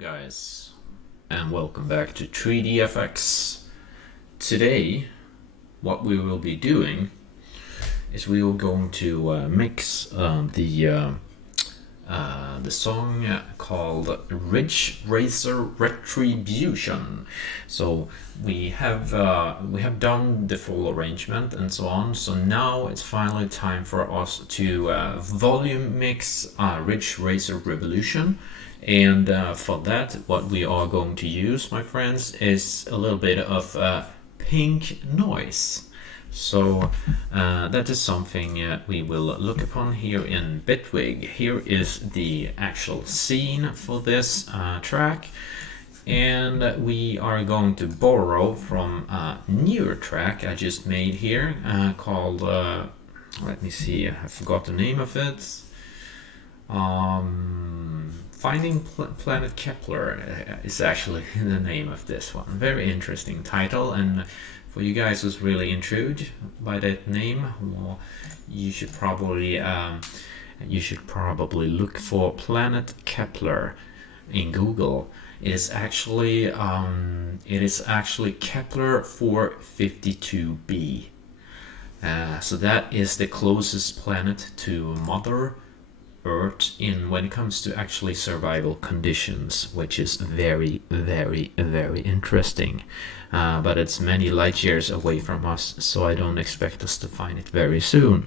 Guys, and welcome back to 3DFX. Today what we will be doing is we are going to mix the song called Ridge Racer Retribution. So we have done the full arrangement and so on. So now it's finally time for us to volume mix Ridge Racer Revolution. And for that, what we are going to use, my friends, is a little bit of pink noise. So that is something we will look upon here in Bitwig. Here is the actual scene for this track, and we are going to borrow from a newer track I just made here called, let me see, I forgot the name of it. Finding Planet Kepler is actually the name of this one. Very interesting title, and for you guys who's really intrigued by that name, well, you should probably look for Planet Kepler in Google. It is actually Kepler 452b. So that is the closest planet to Mother Earth when it comes to actually survival conditions, which is very, very, very interesting. But it's many light years away from us, so I don't expect us to find it very soon.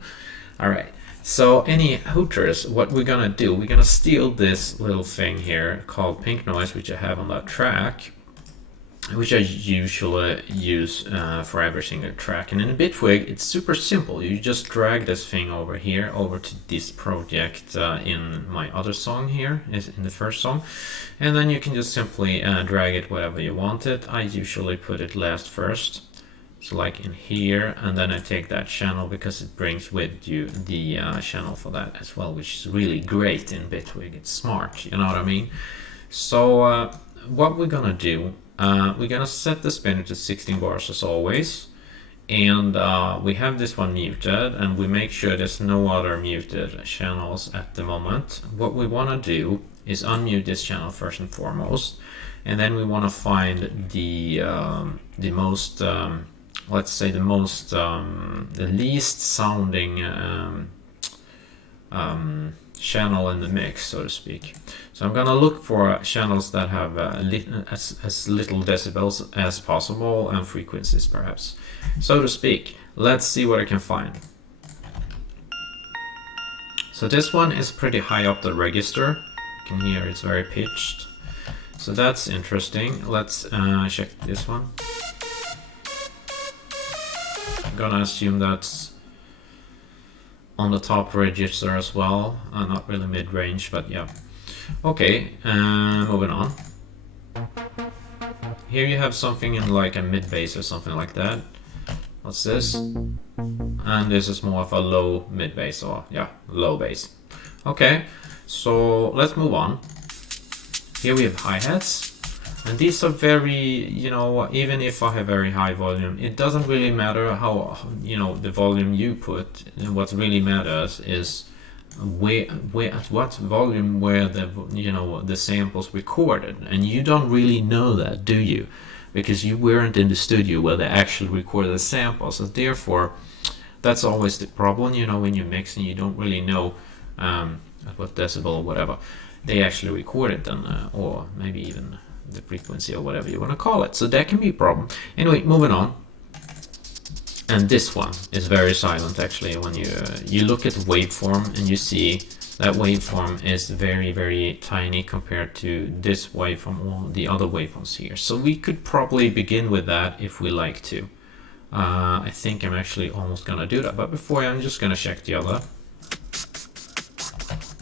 Alright, so any hooters, what we're gonna do, we're gonna steal this little thing here called Pink Noise, which I have on that track, which I usually use for every single track. And in Bitwig, it's super simple. You just drag this thing over here, over to this project in my other song here, is in the first song. And then you can just simply drag it wherever you want it. I usually put it last first. So like in here, and then I take that channel because it brings with you the channel for that as well, which is really great in Bitwig. It's smart, you know what I mean? So what we're gonna do, we're gonna set the spinner to 16 bars as always, and we have this one muted, and we make sure there's no other muted channels at the moment. What we want to do is unmute this channel first and foremost, and then we want to find the most let's say the least sounding channel in the mix, so to speak. So I'm gonna look for channels that have as little decibels as possible, and frequencies perhaps, so to speak. Let's see what I can find. So this one is pretty high up the register. You can hear it's very pitched, so that's interesting. Let's check this one. I'm gonna assume that's on the top register as well, not really mid-range, but yeah. Okay, moving on. Here you have something in like a mid-bass or something like that. What's this? And this is more of a low mid-bass, or yeah, low bass. Okay, so let's move on. Here we have hi-hats. And these are very, you know, even if I have very high volume, it doesn't really matter how, you know, the volume you put. And what really matters is at what volume were the, you know, the samples recorded. And you don't really know that, do you? Because you weren't in the studio where they actually recorded the samples. So therefore, that's always the problem, you know, when you mix and you don't really know at what decibel or whatever they actually recorded them, or maybe even the frequency or whatever you want to call it. So that can be a problem. Anyway, moving on. And this one is very silent actually. When you look at the waveform, and you see that waveform is very, very tiny compared to this waveform or the other waveforms here. So we could probably begin with that if we like to. I think I'm actually almost gonna do that, but before I'm just gonna check the other.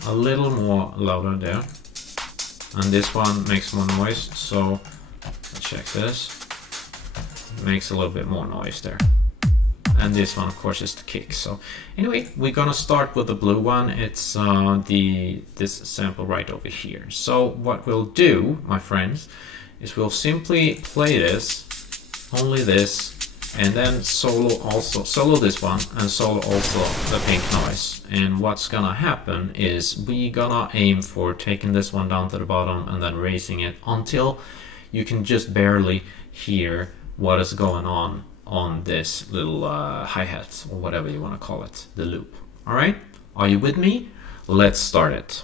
A little more louder there. And this one makes more noise, so let's check this. It makes a little bit more noise there. And this one, of course, is the kick. So anyway, we're gonna start with the blue one. It's this sample right over here. So what we'll do, my friends, is we'll simply play this, only this, And then solo this one, and solo also the pink noise. And what's gonna happen is we gonna aim for taking this one down to the bottom and then raising it until you can just barely hear what is going on this little hi-hat, or whatever you want to call it, the loop. All right, are you with me? Let's start it.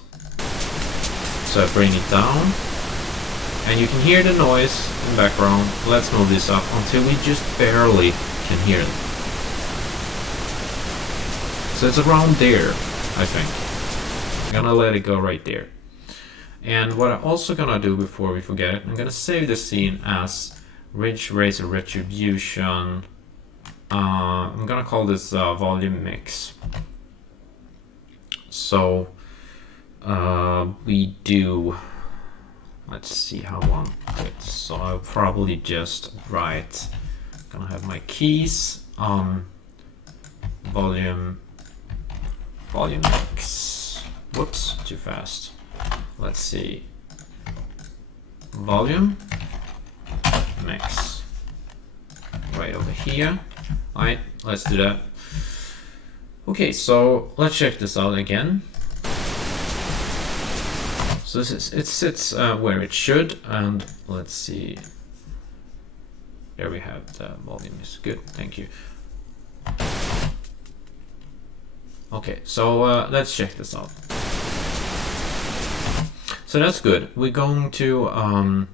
So I bring it down, and you can hear the noise in the background. Let's move this up until we just barely can hear it. So it's around there, I think. I'm gonna let it go right there. And what I'm also gonna do before we forget it, I'm gonna save the scene as Ridge Racer Retribution. I'm gonna call this volume mix. So we do, let's see how long it. So I'll probably just write, gonna have my keys on volume mix. Whoops, too fast. Let's see. Volume mix. Right over here. Alright, let's do that. Okay, so let's check this out again. So it sits where it should, and let's see. There we have the volume is good, thank you. Okay, so let's check this out. So that's good. We're going to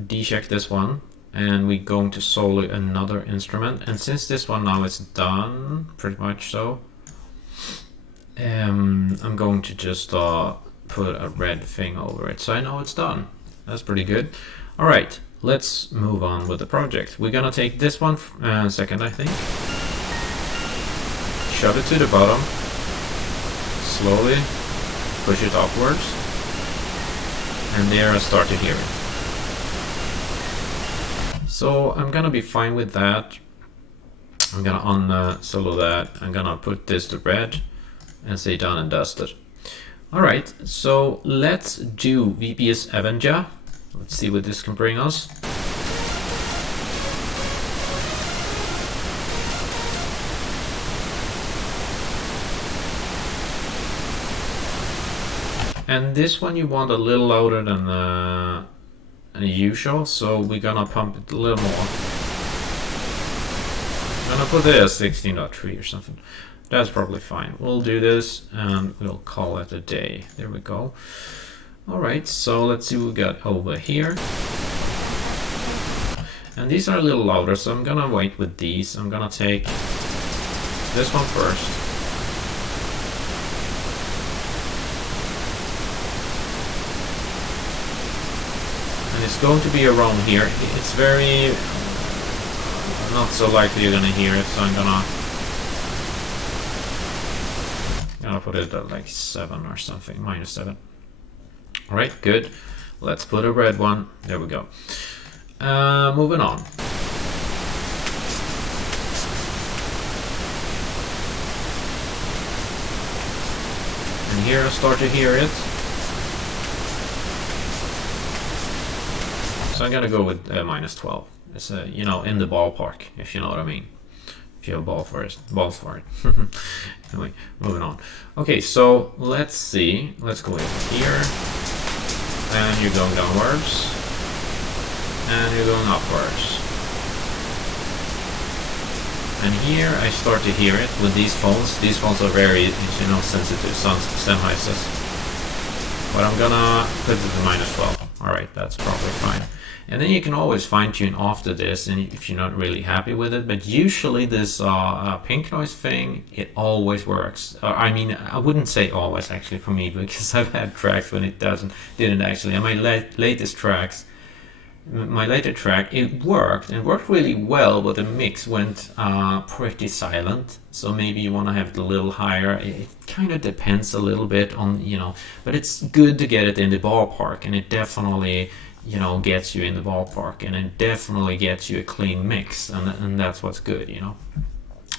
decheck this one, and we're going to solo another instrument. And since this one now is done, pretty much so, I'm going to just put a red thing over it, so I know it's done. That's pretty good. All right, let's move on with the project. We're gonna take this one second, I think. Shove it to the bottom. Slowly push it upwards. And there I start to hear it. So I'm gonna be fine with that. I'm gonna unsolo that. I'm gonna put this to red and say done and dusted. Alright, so let's do VPS Avenger. Let's see what this can bring us. And this one you want a little louder than usual, so we're gonna pump it a little more. I'm gonna put it at 16.3 or something. That's probably fine. We'll do this and we'll call it a day. There we go. Alright, so let's see what we got over here. And these are a little louder, so I'm gonna wait with these. I'm gonna take this one first. And it's going to be around here. It's very not so likely you're gonna hear it, so I'm gonna put it at like 7 or something, -7. Alright, good. Let's put a red one. There we go. Moving on. And here I start to hear it. So I'm gonna go with -12. It's you know, in the ballpark, if you know what I mean. If you have balls for it. Anyway, moving on. Okay, so let's see. Let's go over here. And you're going downwards. And you're going upwards. And here I start to hear it with these phones. These phones are very, you know, sensitive Sennheisers. But I'm gonna put it to -12. Alright, that's probably fine. And then you can always fine tune after this, and if you're not really happy with it. But usually this pink noise thing, it always works. I mean, I wouldn't say always actually for me, because I've had tracks when it didn't actually. And my latest tracks, my later track, it worked and worked really well, but the mix went pretty silent. So maybe you want to have it a little higher. It kind of depends a little bit on, you know, but it's good to get it in the ballpark, and it definitely, you know, gets you in the ballpark, and it definitely gets you a clean mix, and that's what's good, you know.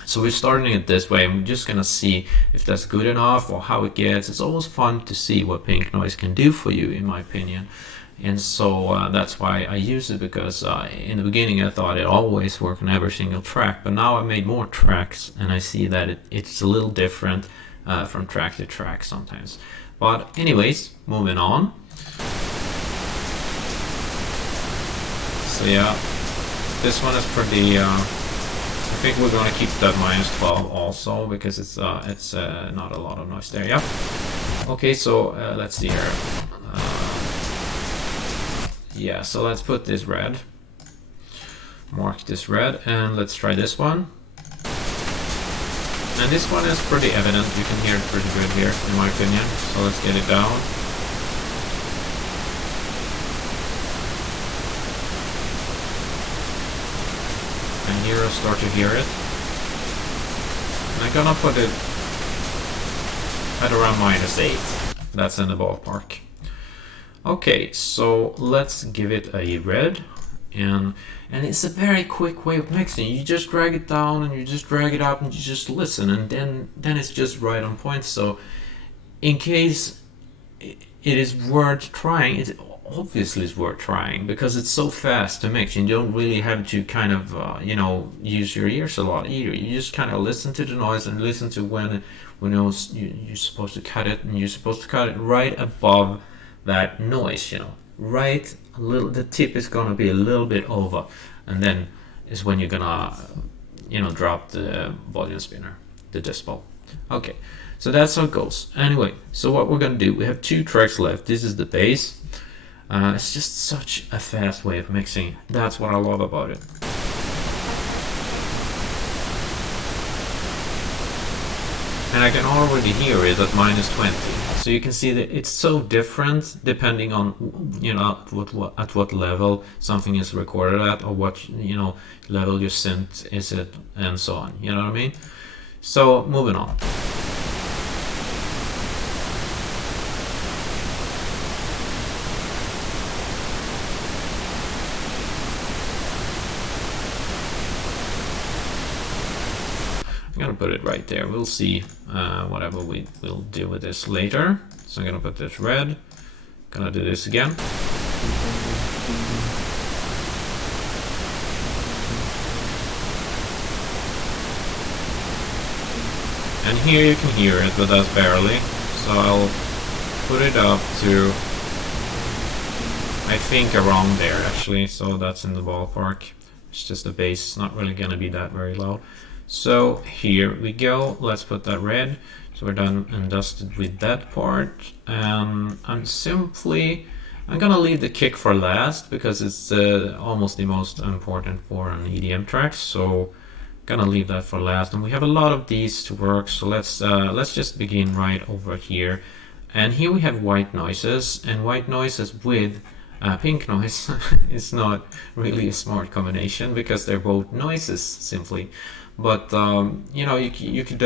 So we're starting it this way, and we're just gonna see if that's good enough or how it gets. It's always fun to see what pink noise can do for you, in my opinion. And so that's why I use it, because in the beginning I thought it always worked on every single track, but now I made more tracks and I see that it's a little different from track to track sometimes. But anyways, moving on. So yeah, this one is pretty, I think we're gonna keep that -12 also, because it's not a lot of noise there. Yeah. Okay, so let's see here. Yeah, so let's put this red, mark this red, and let's try this one. And this one is pretty evident, you can hear it pretty good here, in my opinion. So let's get it down. And here I start to hear it. And I'm gonna put it at around -8. That's in the ballpark. Okay, so let's give it a red, and it's a very quick way of mixing. You just drag it down and you just drag it up and you just listen, and then it's just right on point. So in case it is worth trying, it obviously is worth trying, because it's so fast to mix. You don't really have to kind of use your ears a lot either. You just kind of listen to the noise and listen to when you're supposed to cut it, and you're supposed to cut it right above that noise, right a little. The tip is gonna be a little bit over, and then is when you're gonna drop the volume spinner, the decibel. Okay, so that's how it goes. Anyway, so what we're gonna do, we have 2 tracks left. This is the bass. It's just such a fast way of mixing. That's what I love about it. And I can already hear it at -20. So you can see that it's so different depending on at what level something is recorded at, or what level your synth is at, and so on. You know what I mean? So moving on. I'm gonna put it right there. We'll see whatever we will do with this later. So I'm gonna put this red. Gonna do this again. And here you can hear it, but that's barely. So I'll put it up to, I think, around there actually. So that's in the ballpark. It's just the bass. It's not really gonna be that very loud. So here we go. Let's put that red. So we're done and dusted with that part. I'm gonna leave the kick for last, because it's almost the most important for an EDM track. So gonna leave that for last. And we have a lot of these to work. So let's just begin right over here. And here we have white noises, and white noises with pink noise is not really a smart combination, because they're both noises simply. But you could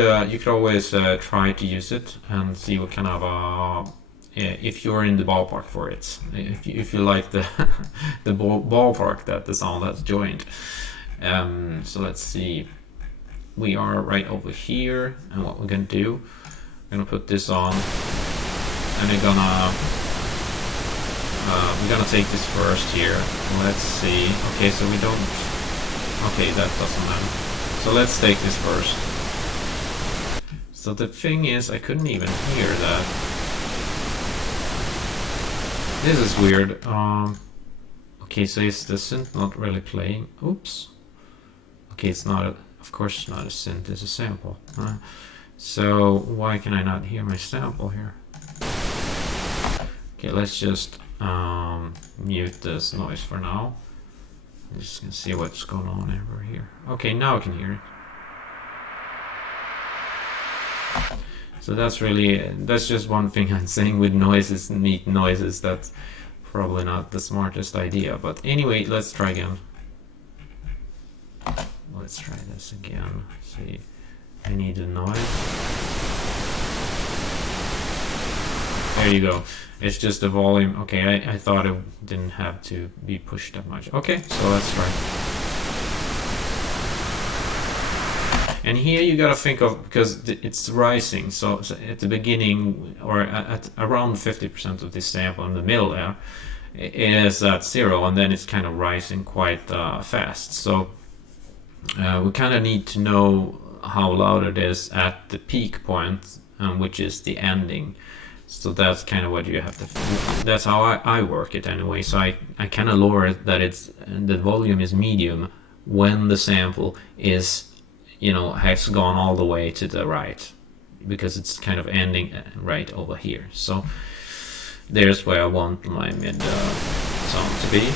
always try to use it and see what kind of if you're in the ballpark for it, if you like the the ballpark that the sound has joined. So let's see, we are right over here, and what we're gonna do, we're gonna put this on, and we're gonna take this first here. Let's see. Okay, so we don't. Okay, that doesn't matter. So let's take this first. So the thing is, I couldn't even hear that. This is weird. Okay, so is the synth not really playing? Oops. Okay, it's not. Of course, it's not a synth. It's a sample. So why can I not hear my sample here? Okay, let's just mute this noise for now. Just gonna see what's going on over here. Okay, now I can hear it. So that's just one thing I'm saying with noises, neat noises. That's probably not the smartest idea. But anyway, let's try again. Let's try this again. See, I need a noise. There you go. It's just the volume. Okay, I thought it didn't have to be pushed that much. Okay, so let's try. And here you gotta think of, because it's rising, so at the beginning, or at around 50% of this sample in the middle there, is at 0, and then it's kind of rising quite fast. So we kind of need to know how loud it is at the peak point, which is the ending. So that's kind of what you have to, that's how I work it anyway. So I kind of lower it that the volume is medium when the sample is, you know, has gone all the way to the right, because it's kind of ending right over here. So there's where I want my mid sound to be.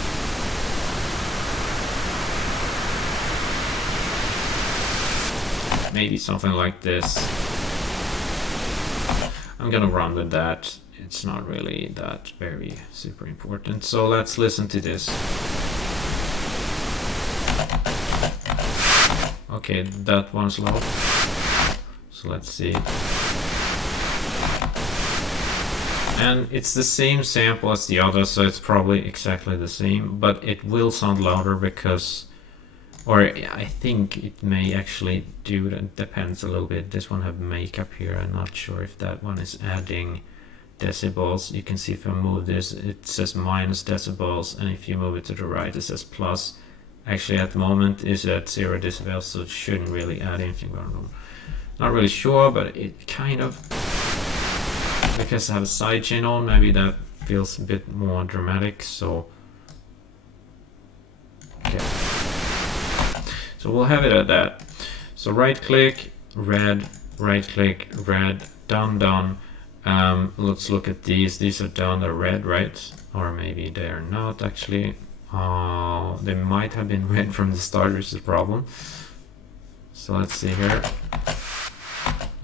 Maybe something like this. I'm gonna run with that. It's not really that very super important. So let's listen to this. Okay, that one's low. So let's see. And it's the same sample as the other, so it's probably exactly the same, but it will sound louder because, or I think it may actually do, it depends a little bit. This one have makeup here. I'm not sure if that one is adding decibels. You can see if I move this, it says minus decibels, and if you move it to the right, it says plus. Actually, at the moment, is at 0 decibels, so it shouldn't really add anything. I don't know. Not really sure, but it kind of, because I have a sidechain on, maybe that feels a bit more dramatic. So, okay. So we'll have it at that. So right click, red, right click, red, done. Let's look at these. These are done, they're red, right? Or maybe they're not actually. They might have been red from the start, which is a problem. So let's see here.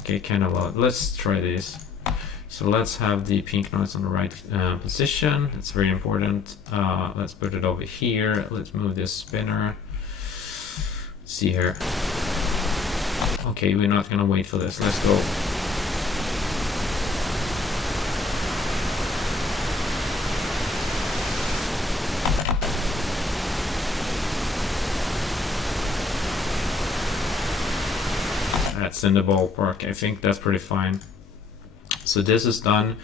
Okay, kind of loud. Let's try this. So let's have the pink noise on the right position. It's very important. Let's put it over here. Let's move this spinner. Let's see here. Okay, we're not gonna wait for this. Let's go. That's in the ballpark. I think that's pretty fine. So this is done,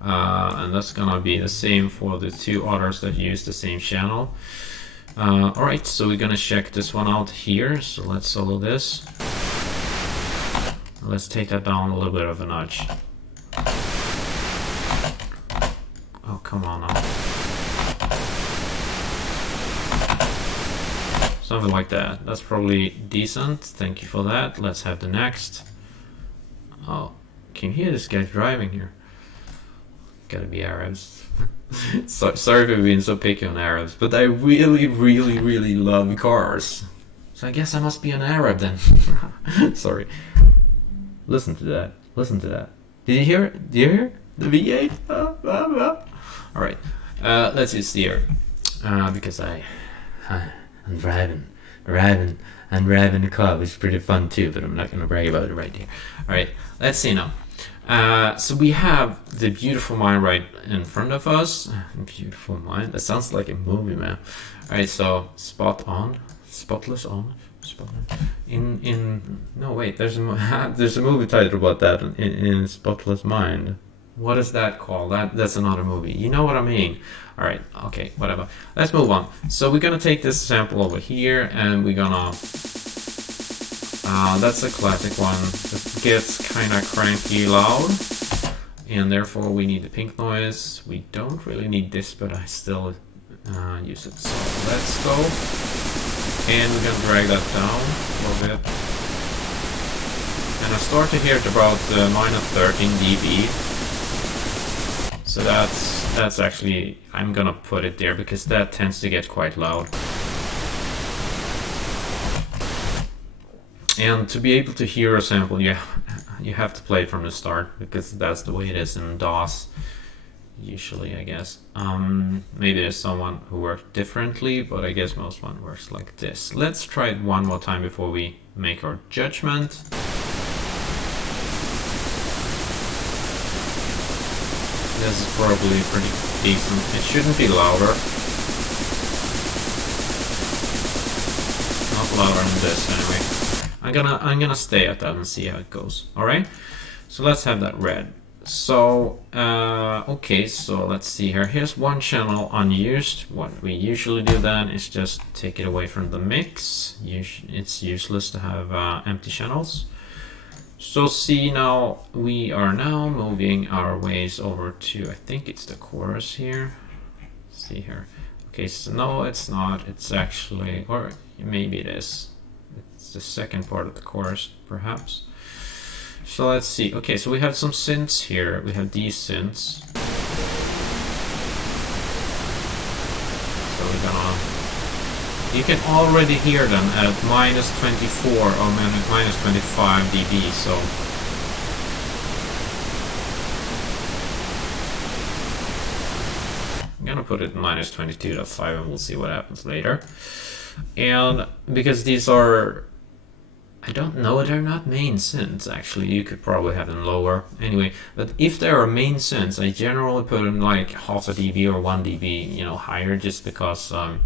and that's gonna be the same for the two others that use the same channel. Alright, so we're gonna check this one out here. So let's solo this. Let's take that down a little bit of a notch. Oh, come on now. Something like that. That's probably decent. Thank you for that. Let's have the next. Oh, can you hear this guy driving here? Gotta be Arabs. Sorry for being so picky on Arabs, but I really love cars. So I guess I must be an Arab then. Sorry. Listen to that. Listen to that. Did you hear it? Did you hear the V8? Alright. Let's just steer. Because I'm driving the car, which is pretty fun too, but I'm not going to brag about it right here. Alright, let's see now. So we have the beautiful mind right in front of us. Beautiful mind. That sounds like a movie, man. Alright, so spot on, spotless on, spot on. No wait, there's a movie title about that in Spotless Mind. What is that called? That's another movie. You know what I mean? All right. Okay. Whatever. Let's move on. So we're gonna take this sample over here, and we're gonna. That's a classic one. It gets kind of cranky loud, and therefore we need the pink noise. We don't really need this, but I still use it. So let's go, and we're gonna drag that down a little bit, and I start to hear it about minus 13 dB. So that's actually, I'm gonna put it there because that tends to get quite loud. And to be able to hear a sample, you have to play it from the start, because that's the way it is in DOS, usually, I guess. Maybe there's someone who works differently, but I guess most one works like this. Let's try it one more time before we make our judgment. This is probably pretty decent. It shouldn't be louder. Not louder than this anyway. I'm gonna stay at that and see how it goes. Alright? So let's have that red. So, okay, so let's see here. Here's one channel unused. What we usually do then is just take it away from the mix. It's useless to have empty channels. So see, now we are now moving our ways over to, I think it's the chorus here. Let's see here. Okay, so no, it's not. It's actually, or maybe it is. It's the second part of the chorus, perhaps. So let's see. Okay, so we have some synths here. We have these synths. So we're gonna... You can already hear them at minus 24 or minus 25 dB, so... I'm gonna put it minus 22.5 and we'll see what happens later. And because these are... I don't know, they're not main synths actually, you could probably have them lower. Anyway, but if they are main synths, I generally put them like half a dB or 1 dB, you know, higher, just because, well,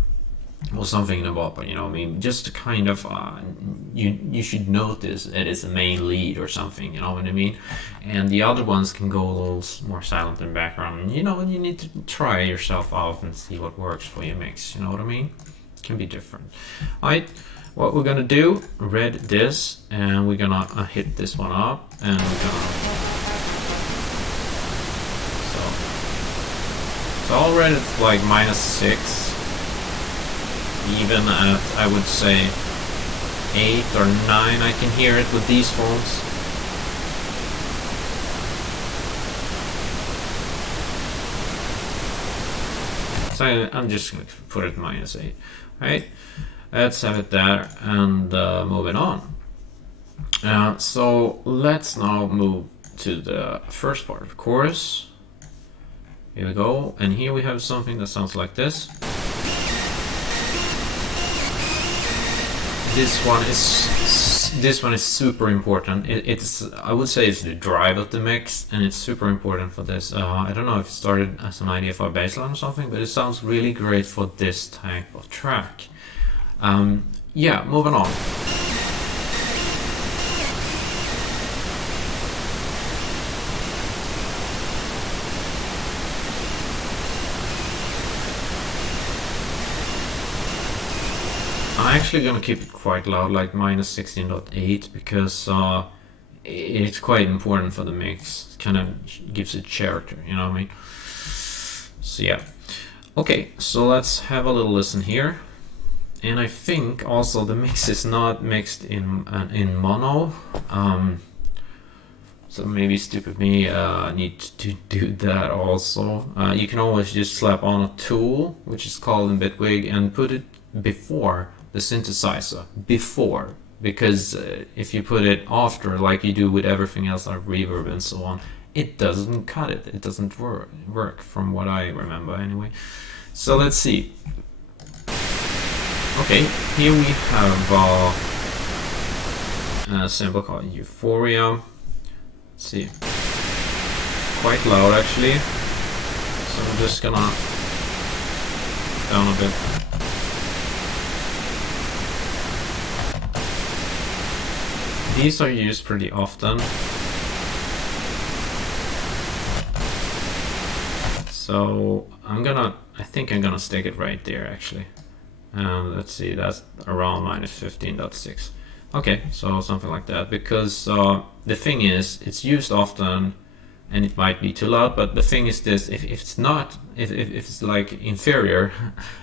something in the ballpark, you know, I mean, just to kind of, you should notice it is a main lead or something, you know what I mean? And the other ones can go a little more silent in the background. You know, you need to try yourself out and see what works for your mix, you know what I mean? It can be different. Alright. What we're gonna do, read this, and we're gonna hit this one up, and we're gonna... So already it's like minus 6, even at, I would say, 8 or 9, I can hear it with these phones. So I'm just gonna put it minus 8, right? Let's have it there, and moving on. So let's now move to the first part of the chorus. Here we go, and here we have something that sounds like this. This one is super important. It's I would say it's the drive of the mix, and it's super important for this. I don't know if it started as an idea for a bass line or something, but it sounds really great for this type of track. Yeah, moving on. I'm actually gonna keep it quite loud, like minus 16.8, because it's quite important for the mix. It kind of gives it character, you know what I mean? So yeah. Okay, so let's have a little listen here. And I think also the mix is not mixed in mono, so maybe stupid me need to do that also. You can always just slap on a tool, which is called in Bitwig, and put it before the synthesizer, because if you put it after, like you do with everything else like reverb and so on, it doesn't cut it. It doesn't work from what I remember anyway. So let's see. Okay, here we have a sample called Euphoria. Let's see. Quite loud actually. So I'm just gonna down a bit. These are used pretty often. So I think I'm gonna stick it right there actually. And let's see, that's around minus 15.6. Okay, so something like that, because the thing is, it's used often and it might be too loud, but the thing is this, if it's not, if it's like inferior,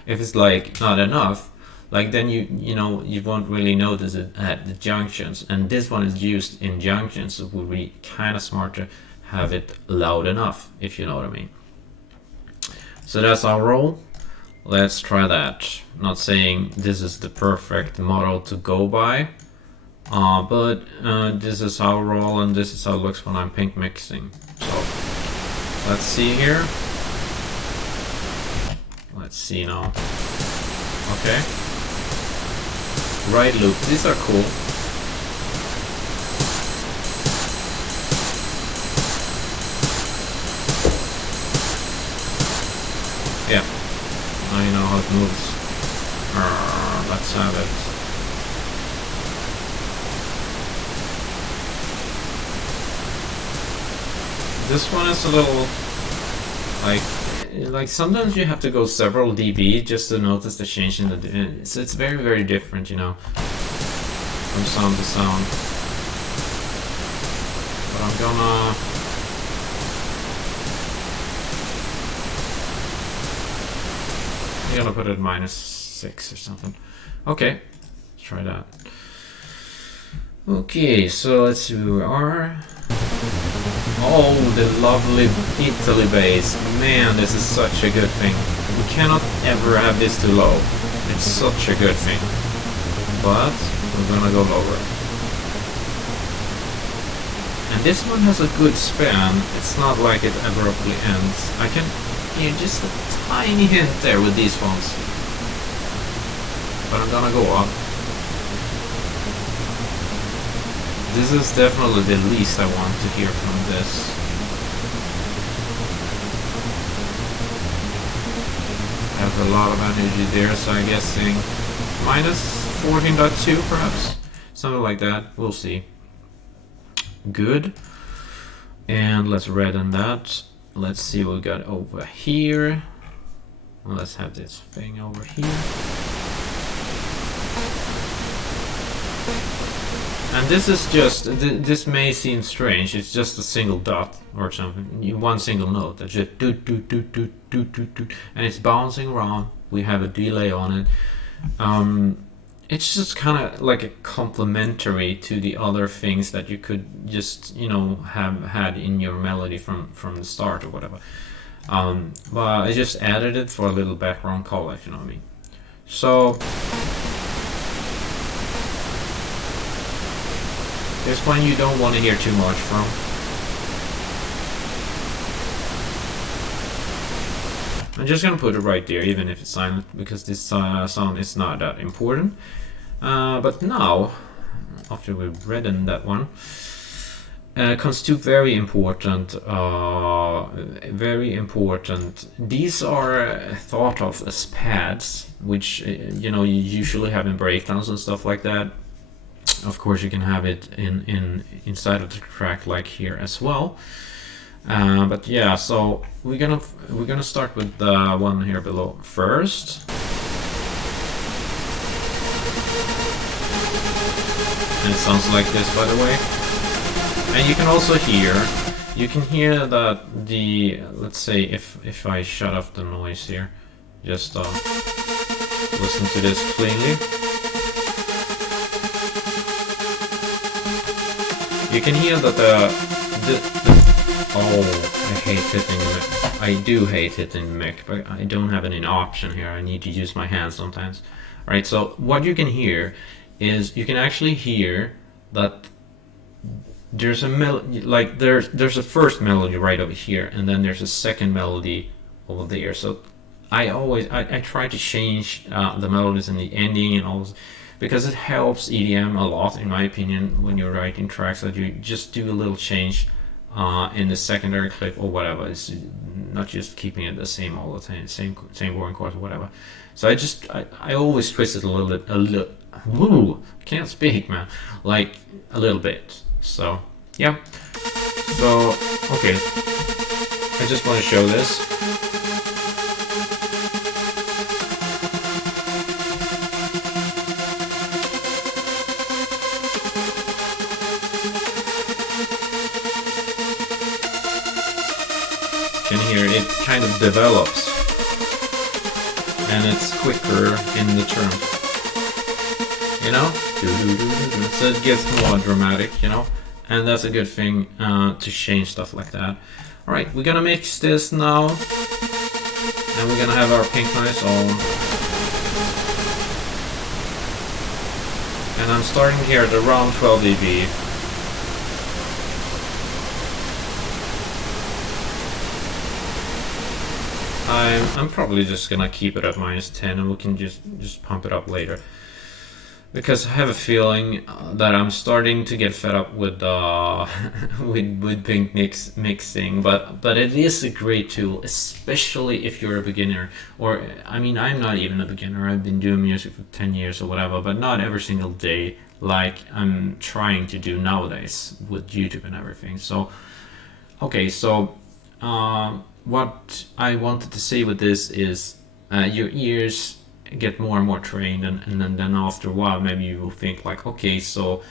if it's like not enough, like then you know, you won't really notice it at the junctions, and this one is used in junctions, so it would be kind of smart to have it loud enough, if you know what I mean. So that's our roll. Let's try that. Not saying this is the perfect model to go by, but this is how I roll, and this is how it looks when I'm pink mixing. So let's see here. Let's see now. Okay. Right loop. These are cool. Yeah. Now you know how it moves. Let's have it. This one is a little like sometimes you have to go several dB just to notice the change in the. It's very, very different, you know, from sound to sound. But I'm gonna put it at -6 or something. Okay, let's try that. Okay, so let's see where we are. Oh, the lovely Italy bass. Man, this is such a good thing. We cannot ever have this too low. It's such a good thing. But we're gonna go lower. And this one has a good span. It's not like it abruptly ends. I can hear just a tiny hint there with these ones. But I'm gonna go up. This is definitely the least I want to hear from this. Has a lot of energy there, so I'm guessing -14.2 perhaps? Something like that, we'll see. Good. And let's redden that. Let's see what we got over here. Let's have this thing over here. And this is just, this may seem strange, it's just a single dot or something, one single note that's just doot doot doot doot doot doot doot, and it's bouncing around. We have a delay on it. It's just kind of like a complementary to the other things that you could just, you know, have had in your melody from the start or whatever. But I just added it for a little background color, if you know what I mean. So this one you don't want to hear too much from. I'm just gonna put it right there, even if it's silent, because this sound is not that important. But now, after we've reddened that one, comes two very important, These are thought of as pads, which you know you usually have in breakdowns and stuff like that. Of course, you can have it inside of the track, like here as well. But yeah, so we're gonna start with the one here below first. And it sounds like this, by the way. And you can also hear, that the, let's say if I shut off the noise here, just listen to this cleanly. You can hear that oh, I hate hitting the mic. I do hate hitting the mic, but I don't have any option here. I need to use my hands sometimes. Alright, so what you can hear is, you can actually hear that there's a melody, like there's a first melody right over here, and then there's a second melody over there. So I try to change the melodies and the ending and all this, because it helps EDM a lot, in my opinion, when you're writing tracks, that you just do a little change in the secondary clip or whatever. It's not just keeping it the same all the time, same boring chords or whatever. So I always twist it a little, woo, can't speak, man, like a little bit. So yeah, so okay, I just want to show this. You can hear it kind of develops, and it's quicker in the turn, you know, so it gets more dramatic, you know, and that's a good thing to change stuff like that. All right, we're gonna mix this now, and we're gonna have our pink noise on, and I'm starting here at around 12 dB. I'm probably just gonna keep it at -10, and we can just pump it up later, because I have a feeling that I'm starting to get fed up with with pink mixing. But it is a great tool, especially if you're a beginner. Or I mean, I'm not even a beginner. I've been doing music for 10 years or whatever, but not every single day like I'm trying to do nowadays with YouTube and everything. So Okay, so what I wanted to say with this is your ears get more and more trained, and then after a while, maybe you will think like, okay, so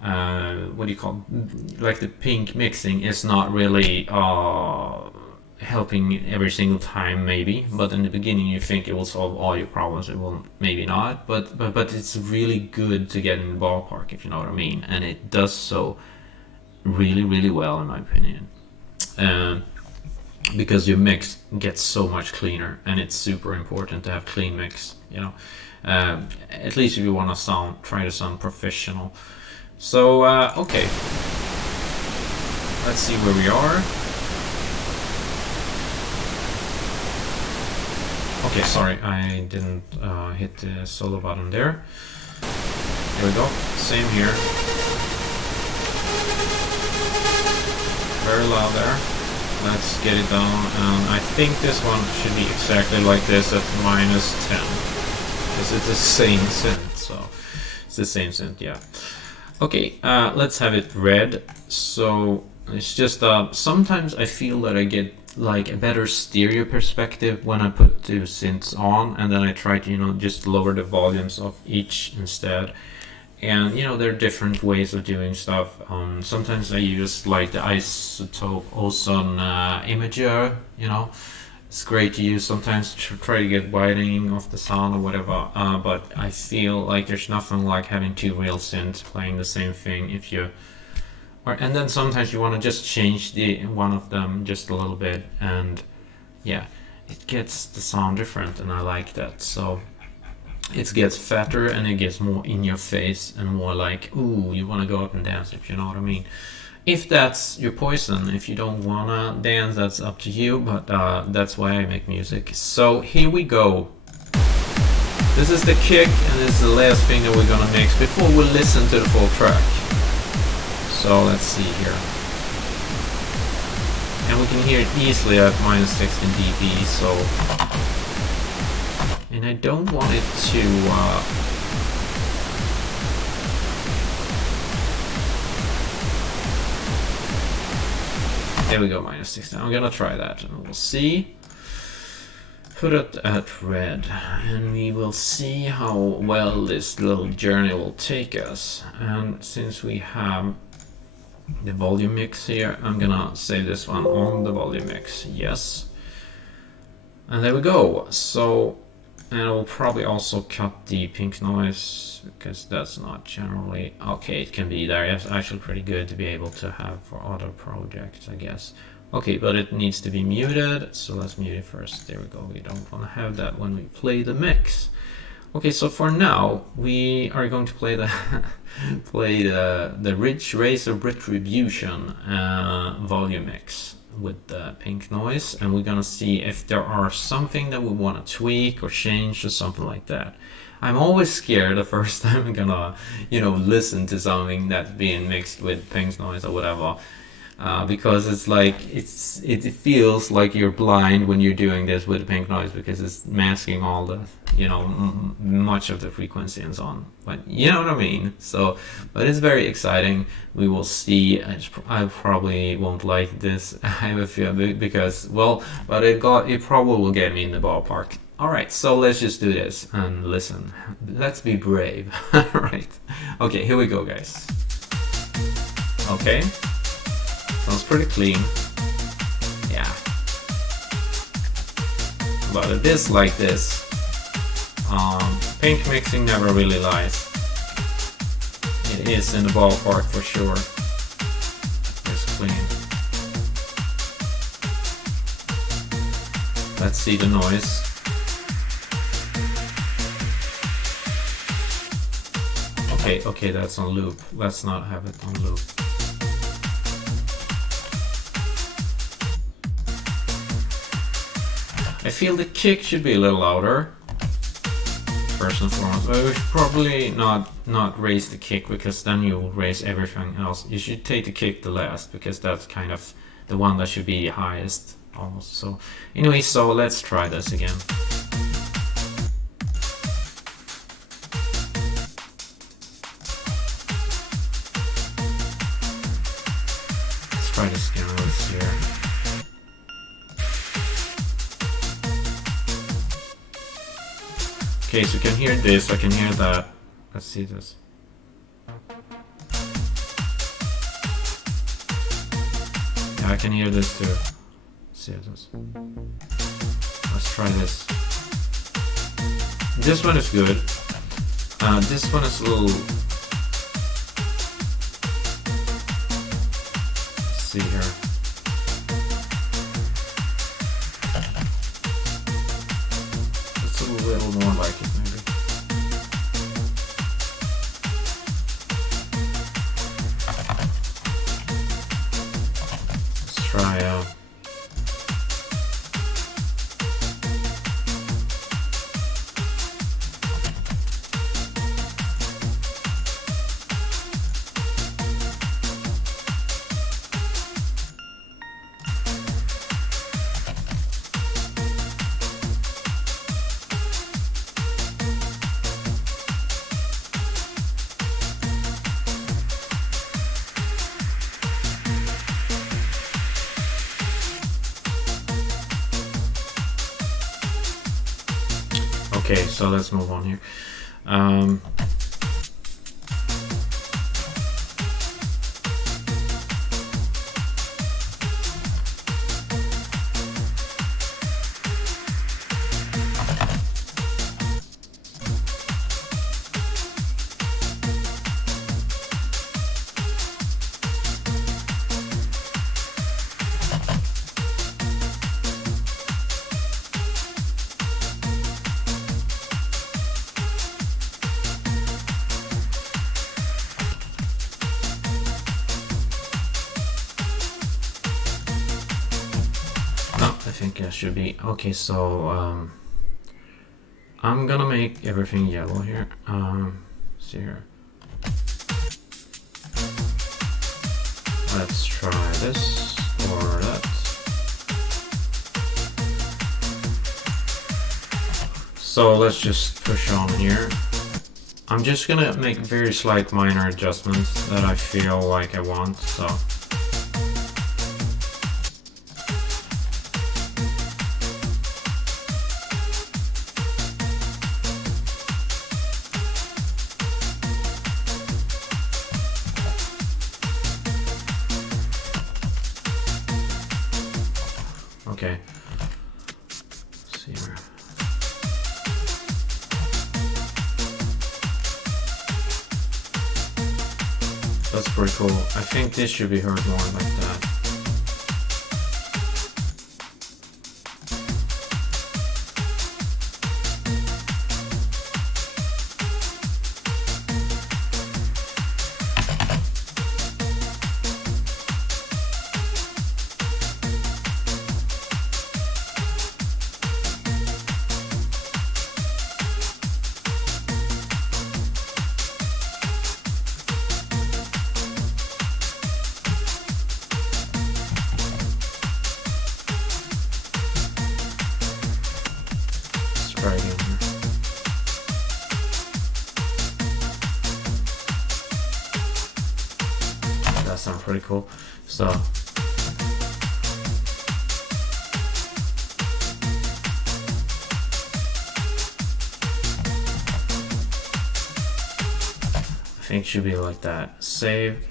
what do you call it? Like the pink mixing is not really helping every single time, maybe, but in the beginning you think it will solve all your problems. It will maybe not, but it's really good to get in the ballpark, if you know what I mean, and it does so really, really well in my opinion. Because your mix gets so much cleaner, and it's super important to have clean mix, you know. At least if you want to try to sound professional. So okay, let's see where we are. Okay, sorry, I didn't hit the solo button there. Here we go, same here. Very loud there. Let's get it down, and I think this one should be exactly like this at -10. Because it's the same synth, so it's the same synth, yeah. Okay, let's have it red. So it's just sometimes I feel that I get like a better stereo perspective when I put two synths on, and then I try to, you know, just lower the volumes of each instead. And you know, there are different ways of doing stuff. Sometimes I use like the isotope ozone imager, you know. It's great to use sometimes to try to get widening of the sound or whatever, but I feel like there's nothing like having two real synths playing the same thing if you... and then sometimes you want to just change one of them just a little bit, and yeah, it gets the sound different, and I like that. So it gets fatter and it gets more in your face and more like, ooh, you want to go out and dance, if you know what I mean. If that's your poison, if you don't wanna dance, that's up to you, but that's why I make music. So here we go. This is the kick, and this is the last thing that we're gonna mix before we listen to the full track. So let's see here. And we can hear it easily at -16 dB, so... And I don't want it to... There we go, -16. I'm gonna try that and we'll see. Put it at red and we will see how well this little journey will take us. And since we have the volume mix here, I'm gonna save this one on the volume mix. Yes. And there we go. So, and I'll probably also cut the pink noise because that's not generally okay. It can be there. It's actually pretty good to be able to have for other projects, I guess. Okay, but it needs to be muted, so let's mute it first. There we go. We don't want to have that when we play the mix. Okay, so for now we are going to play the the Ridge Racer Retribution volume mix with the pink noise, and we're gonna see if there are something that we want to tweak or change or something like that. I'm always scared the first time I'm gonna, you know, listen to something that's being mixed with pink noise or whatever, because it's like it feels like you're blind when you're doing this with pink noise because it's masking all the, you know, much of the frequency and so on. But you know what I mean. So, but it's very exciting. We will see. I probably won't like this. I have a feeling because, well, but it probably will get me in the ballpark. All right, so let's just do this and listen. Let's be brave. All right. Okay, here we go, guys. Okay. Sounds pretty clean. Yeah. But it is like this. Pink mixing never really lies. It is in the ballpark for sure. It's clean. Let's see the noise. Okay, that's on loop. Let's not have it on loop. I feel the kick should be a little louder, first and foremost. But we should probably not raise the kick, because then you will raise everything else. You should take the kick the last, because that's kind of the one that should be highest almost. So anyway, so let's try this again. try this again. Let's see here. Okay, so you can hear this, I can hear that. Let's see this. Yeah, I can hear this too. Let's see this. Let's try this. This one is good. This one is a little... Let's see here. It's a little more like it, maybe. Let's try Okay, so let's move on here. I think I should be okay. So I'm gonna make everything yellow here. See here. Let's try this or that. So let's just push on here. I'm just gonna make very slight minor adjustments that I feel like I want. So. Okay. Let's see here. That's pretty cool. I think this should be heard more like that. Try again here. That sounds pretty cool. So I think it should be like that. Save.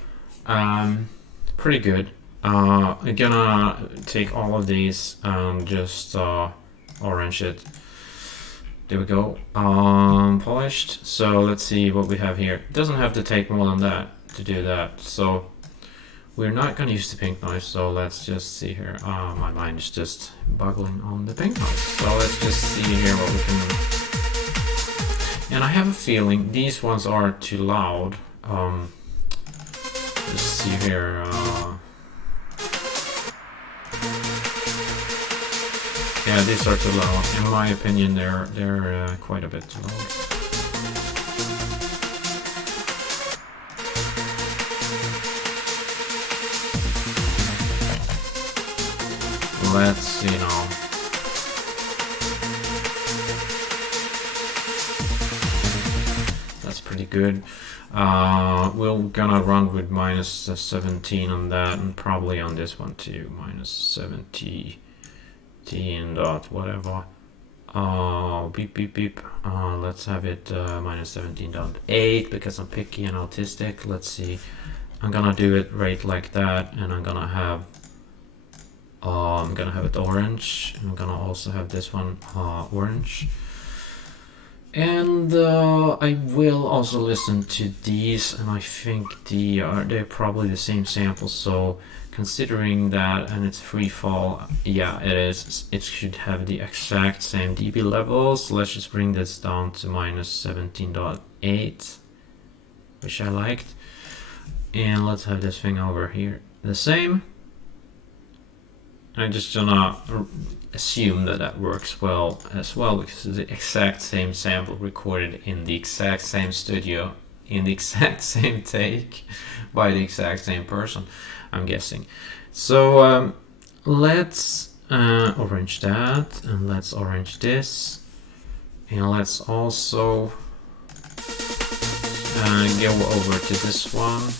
Pretty good. I'm gonna take all of these and just orange it. There we go. Polished. So let's see what we have here. It doesn't have to take more than that to do that. So we're not going to use the pink noise. So let's just see here. My mind is just boggling on the pink noise. So let's just see here what we can do. And I have a feeling these ones are too loud. Let's see here. Yeah, these are too loud. In my opinion, they're quite a bit too loud. Let's see now. That's pretty good. We're gonna run with minus 17 on that, and probably on this one too, minus 17 dot whatever. Beep beep beep. Let's have it minus 17.8 because I'm picky and autistic. Let's see. I'm gonna do it right like that, and I'm gonna have it orange. I'm gonna also have this one orange. And I will also listen to these, and I think they're probably the same sample. So considering that, and it's free fall, yeah, it is. It should have the exact same dB levels. Let's just bring this down to minus 17.8, which I liked. And let's have this thing over here the same. I'm just gonna assume that that works well as well, because it's the exact same sample recorded in the exact same studio, in the exact same take, by the exact same person, I'm guessing. So let's orange that, and let's orange this, and let's also go over to this one.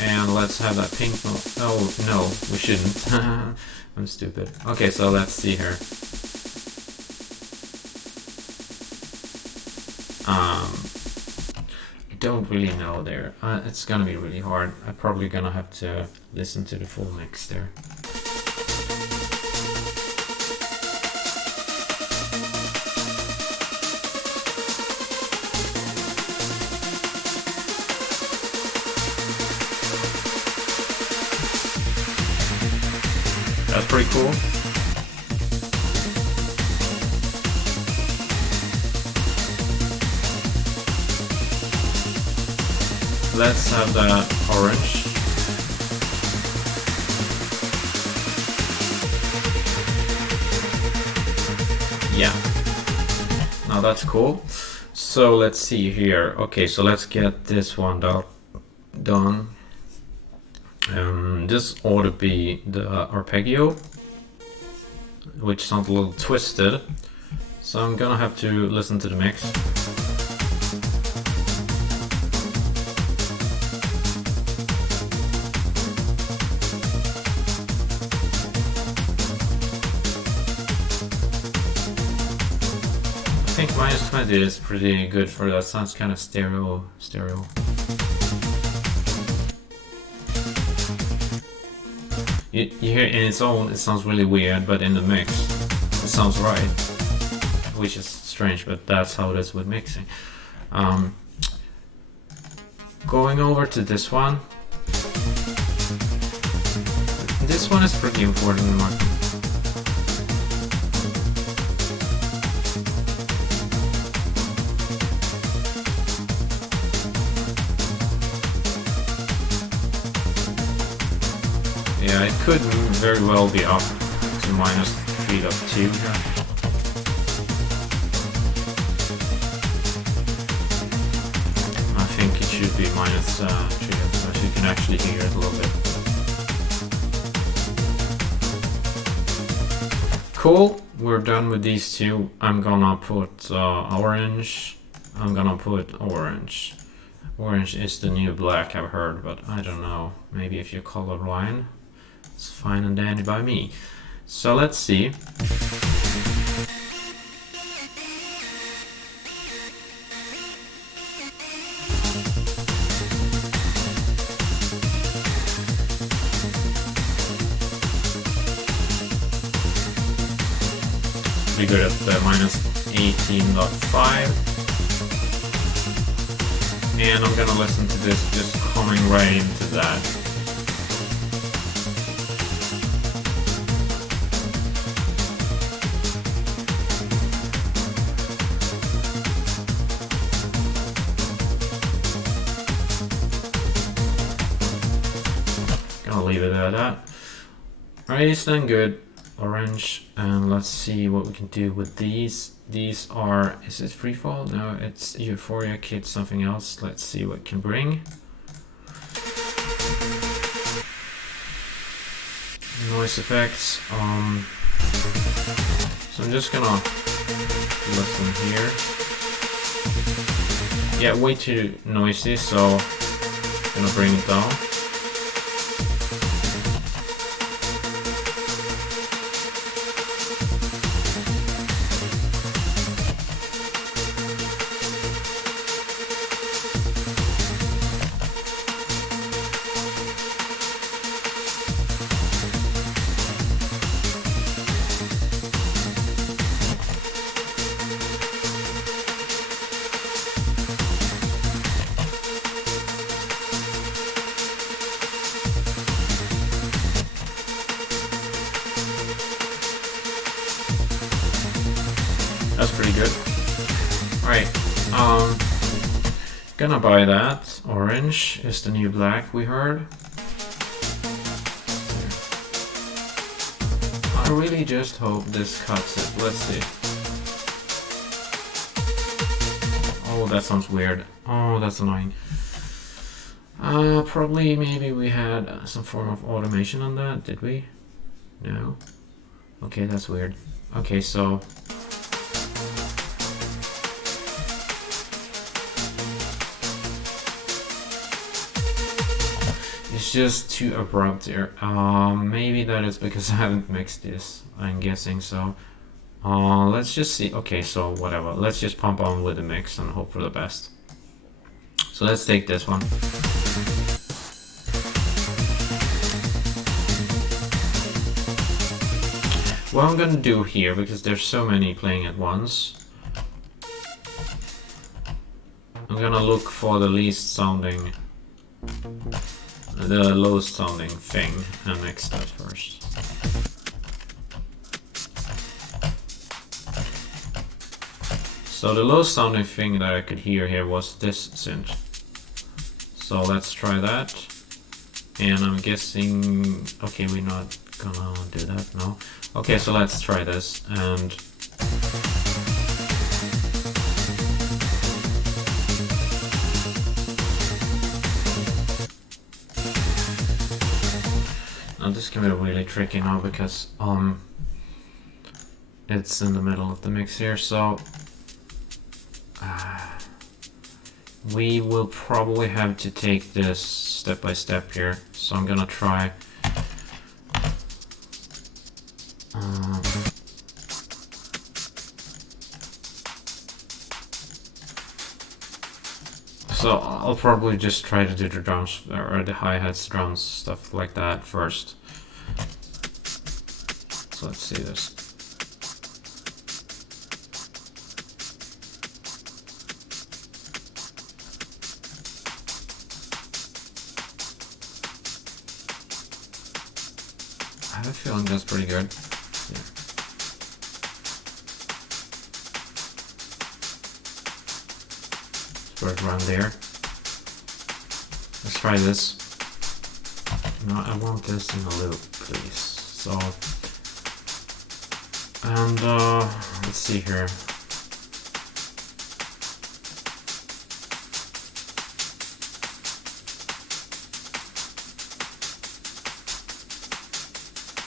And let's have that pink one. Oh, no, we shouldn't. I'm stupid. Okay, so let's see here. I don't really know there. It's gonna be really hard. I'm probably gonna have to listen to the full mix there. That's pretty cool. Let's have that orange. Yeah. Now that's cool. So let's see here. Okay, so let's get this one done. This ought to be the arpeggio, which sounds a little twisted. So I'm gonna have to listen to the mix. I think minus 20 is pretty good for that. Sounds kind of stereo. You hear it in its own, it sounds really weird, but in the mix, it sounds right, which is strange, but that's how it is with mixing. Going over to this one. This one is pretty important in my opinion. Yeah, it could very well be up to minus 3.2 here. I think it should be minus 3, so you can actually hear it a little bit. Cool, we're done with these two. I'm gonna put orange. I'm gonna put orange. Orange is the new black, I've heard, but I don't know. Maybe if you're colorblind. It's fine and dandy by me. So let's see. Pretty good at the minus 18.5. And I'm gonna listen to this just coming right into that. Leave it at that. Raised and good. Orange. And let's see what we can do with these. These are, is it free fall? No, it's Euphoria Kit, something else. Let's see what it can bring. Noise effects. So I'm just gonna listen here. Yeah, way too noisy, so I'm gonna bring it down. That's pretty good. Alright, gonna buy that. Orange is the new black we heard. I really just hope this cuts it. Let's see. Oh, that sounds weird. Oh, that's annoying. Probably maybe we had some form of automation on that, did we? No? Okay, that's weird. Okay, so... it's just too abrupt here. Maybe that is because I haven't mixed this, I'm guessing so. Let's just see. Okay, so whatever. Let's just pump on with the mix and hope for the best. So let's take this one. What I'm gonna do here, because there's so many playing at once, I'm gonna look for the least sounding, the lowest sounding thing, and mix that first. So the lowest sounding thing that I could hear here was this synth. So let's try that. And I'm guessing, okay, we're not gonna do that, no. Okay, so let's try this, and now this can be really tricky now because it's in the middle of the mix here, so we will probably have to take this step by step here. So I'm gonna try so I'll probably just try to do the drums or the hi-hats, drums, stuff like that first. So let's see this. I have a feeling that's pretty good. Yeah. Let's work around there. Let's try this. No, I want this in a loop, please. So, and let's see here.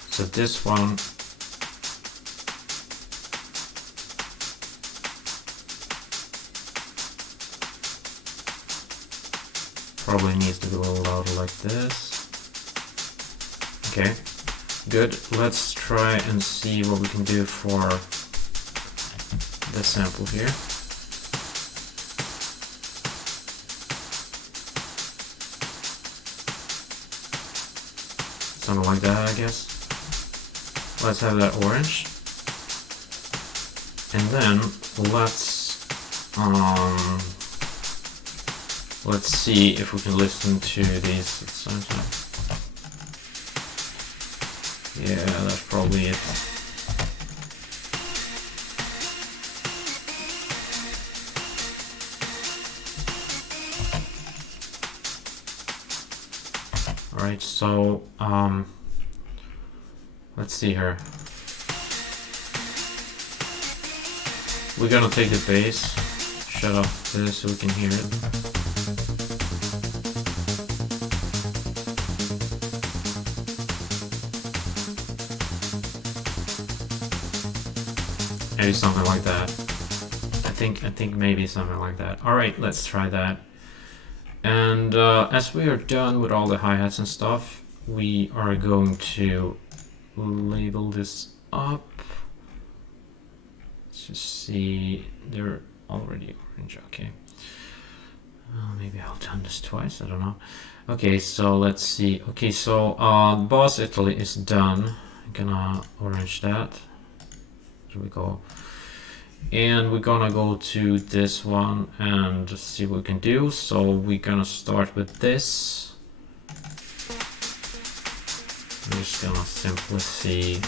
So this one probably needs to be a little louder like this. Okay, good. Let's try and see what we can do for the sample here. Something like that, I guess. Let's have that orange, and then let's see if we can listen to these. Yeah, that's probably it. All right, so let's see here. We're gonna take the bass, shut off this so we can hear it. Maybe something like that. think maybe something like that. All right, let's try that. And as we are done with all the hi-hats and stuff, we are going to label this up. Let's just see, they're already orange. Okay. Maybe I'll turn this twice, I don't know. Okay, so let's see. Okay, so Boss Italy is done. I'm gonna orange that. There we go. And we're gonna go to this one and see what we can do. So we're gonna start with this. I'm just gonna simply see.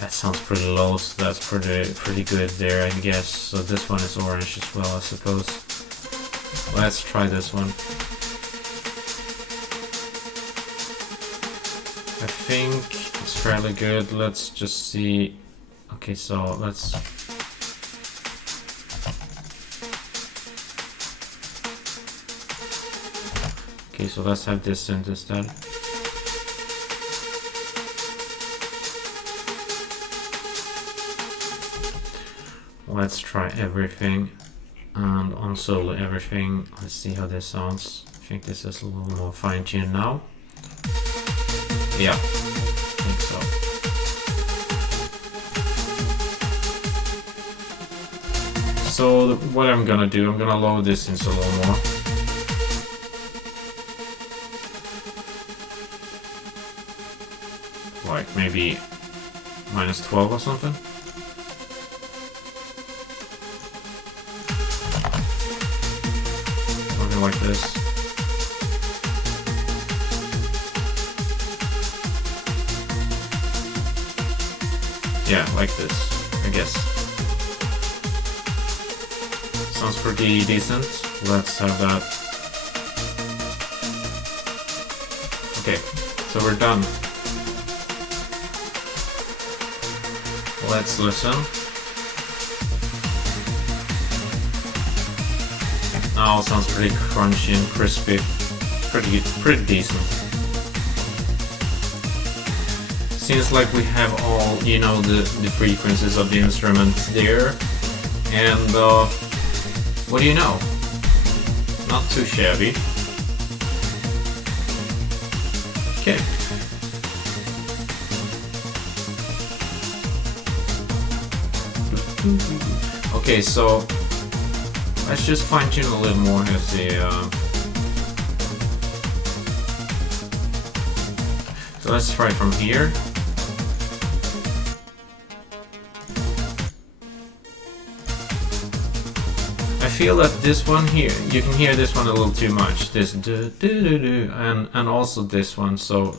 That sounds pretty low, so that's pretty good there, I guess. So this one is orange as well, I suppose. Let's try this one. I think it's fairly good. Let's just see. Okay, so let's. Okay, so let's have this synth instead. Let's try everything. And on solo everything. Let's see how this sounds. I think this is a little more fine-tuned now. Yeah, I think so. So what I'm gonna do, I'm gonna lower this in a little more. Like maybe -12 or something. Like this. Yeah, like this, I guess. Sounds pretty decent. Let's have that. Okay, so we're done. Let's listen. Oh, sounds pretty crunchy and crispy. Pretty decent. Seems like we have all, you know, the frequencies of the instrument there. And what do you know? Not too shabby. Okay. Okay, so let's just fine tune a little more here. See, so let's try from here. I feel that this one here, you can hear this one a little too much. This do do do do, and also this one. So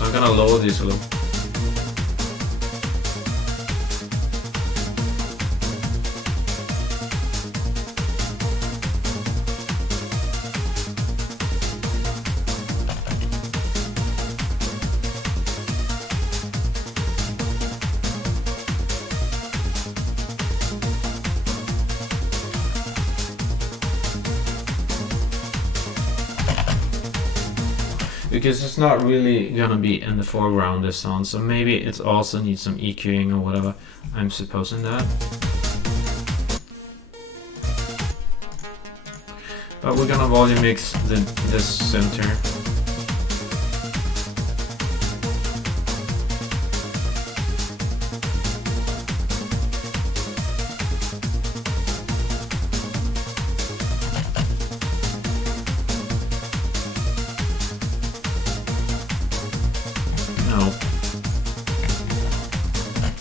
I'm gonna lower this a little. Because it's not really gonna be in the foreground, this sound, so maybe it also needs some EQing or whatever. I'm supposing that. But we're gonna volume mix this center.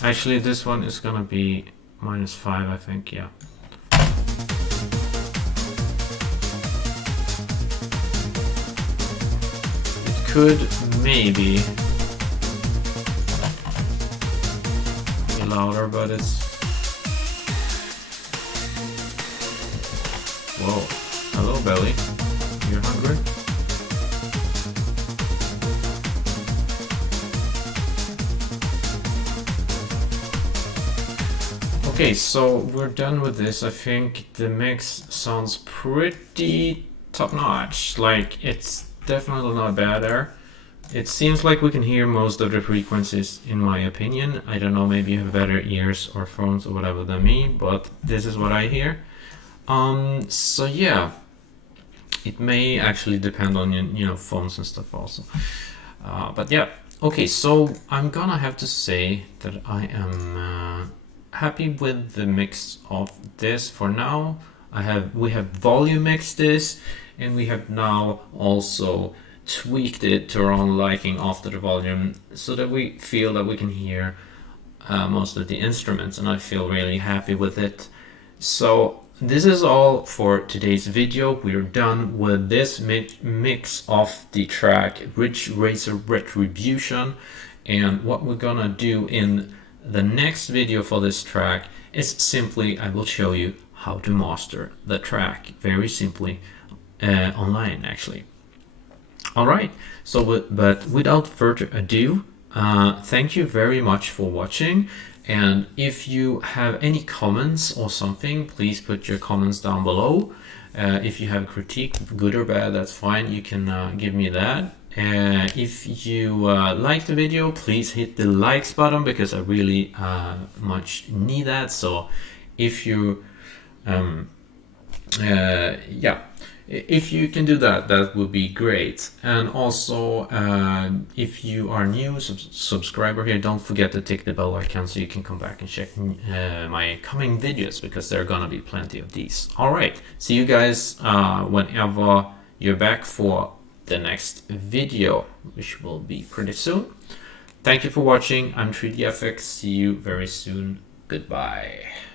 Actually, this one is gonna be -5, I think, yeah. It could maybe be louder, but it's... Whoa. Hello, Belly. You're hungry? Okay, so we're done with this. I think the mix sounds pretty top-notch. Like, it's definitely not bad there. it seems like we can hear most of the frequencies, in my opinion. I don't know, maybe you have better ears or phones or whatever than me, but this is what I hear. So yeah, it may actually depend on phones and stuff also. But yeah, okay, so I'm gonna have to say that I am happy with the mix of this for now. We have volume mixed this, and we have now also tweaked it to our own liking after the volume, so that we feel that we can hear most of the instruments, and I feel really happy with it. So this is all for today's video. We're done with this mix of the track Ridge Racer Retribution, and what we're gonna do in the next video for this track is simply I will show you how to master the track very simply online actually. All right, so but without further ado, thank you very much for watching. And if you have any comments or something, please put your comments down below. If you have critique, good or bad, that's fine. You can give me that. If you like the video, please hit the likes button, because I really much need that. So if you yeah, if you can do that, that would be great. And also, if you are new subscriber here, don't forget to tick the bell icon so you can come back and check my coming videos, because there are gonna be plenty of these. All right, see you guys whenever you're back for the next video, which will be pretty soon. Thank you for watching. I'm 3DFX. See you very soon. Goodbye.